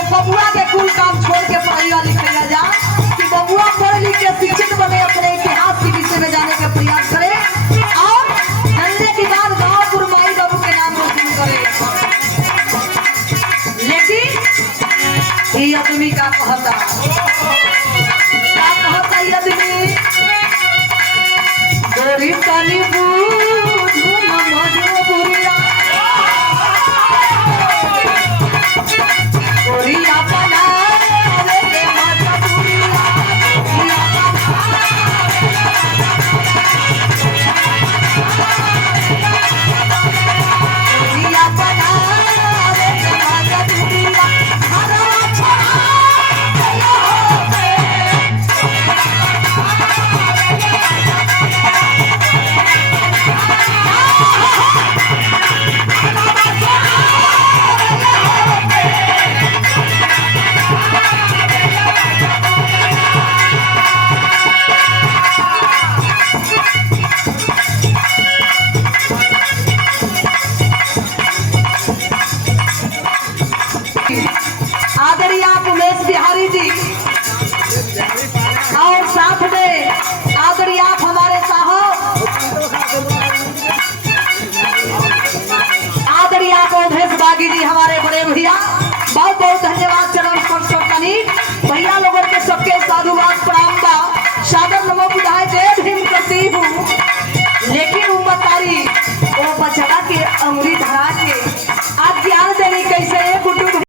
और बबुआ के कुल काम छोड़ के पढ़ाई लिखाया जा कि बबुआ पढ़ लिख के शिक्षित बने, अपने इतिहास के विषय में जाने का प्रयास करे और जानने के बाद गाँव पुरमाई बाबू के नाम रोशन करे। लेकिन ये आदमी का कहता ये आदमी गोरी काली बूझू ममजो बुरिया गोरिया बना रे माता बुरिया गोरिया बना रे माता बुरिया हरा आदरणीय उमेश बिहारी जी और साथ में आदरणीय हमारे साहब आदरणीय अवधेश बागी जी हमारे बड़े भैया, बहुत बहुत धन्यवाद। चरण स्पर्शनी भैया लोगों के सबके साधुवाद प्रणाम बा, सादर नमो बुधाय जय भीम करती हूँ। लेकिन उम्मतारी वो बचड़ा के अंगुरी